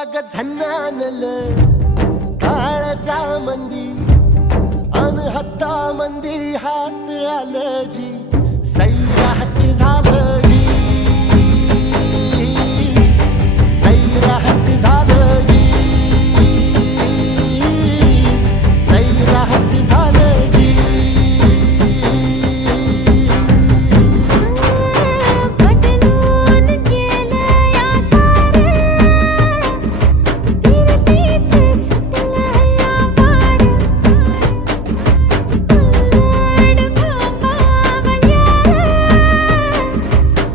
अग झन्नानल काळजा मंदी अन हत्ता मंदी हात आलजी सैरा हट्टी